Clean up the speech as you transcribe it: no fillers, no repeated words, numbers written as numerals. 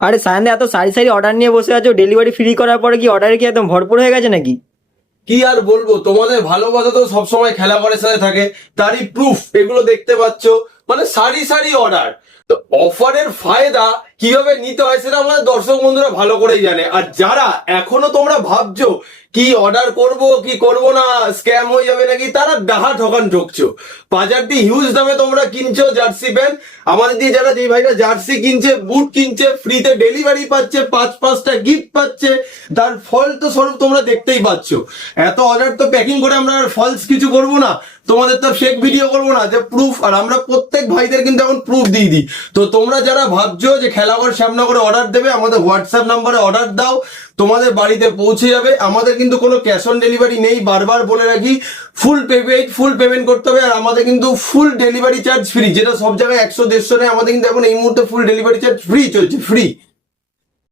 আরে সায়নদা, এত সারি সারি অর্ডার নিয়ে বসে আছো, ডেলিভারি ফ্রি করার পরে কি অর্ডারে কি একদম ভরপুর হয়ে গেছে নাকি? কি আর বলবো, তোমাদের ভালোবাসা তো সবসময় খেলা ঘরের সাথে থাকে, তারই প্রুফ এগুলো দেখতে পাচ্ছো। মানে সারি সারি অর্ডার। তো অফারের ফায়দা কিভাবে নিতে হয় সেটা আমাদের দর্শক বন্ধুরা ভালো করেই জানে। আর যারা এখনো তোমরা ভাবছো কি অর্ডার করব কি করব না, স্ক্যাম হয়ে যাবে নাকি, তারা ডাহা ঠকান ঠকছো। বাজারটি হিউজ দামে তোমরা কিনছো জার্সি প্যান্ট, আমাদের দিয়ে যারা যেই ভাইরা জার্সি কিনছে, বুট কিনছে, ফ্রিতে ডেলিভারি পাচ্ছে, পাঁচটা গিফট পাচ্ছে, তার ফল তো স্বরূপ তোমরা দেখতেই পাচ্ছ। এত অর্ডার তো প্যাকিং করে আমরা ফলস কিছু করব না, তোমাদের তো ফেক ভিডিও করবো না যে প্রুফ। আর আমরা প্রত্যেক ভাইদের কিন্তু এখন প্রুফ দিয়ে দিই। তো তোমরা যারা ভাবছো যে খেলাঘর শ্যামনগরে অর্ডার দেবে, আমাদের হোয়াটসঅ্যাপ নাম্বারে অর্ডার দাও, তোমাদের বাড়িতে পৌঁছে যাবে। আমাদের কিন্তু কোনো ক্যাশ অন ডেলিভারি নেই, বারবার বলে রাখি। ফুল পেমেন্ট করতে হবে। আর আমাদের কিন্তু ফুল ডেলিভারি চার্জ ফ্রি, যেটা সব জায়গায় 100-150 নেয়, আমাদের কিন্তু এখন এই মুহূর্তে ফুল ডেলিভারি চার্জ ফ্রি চলছে, ফ্রি।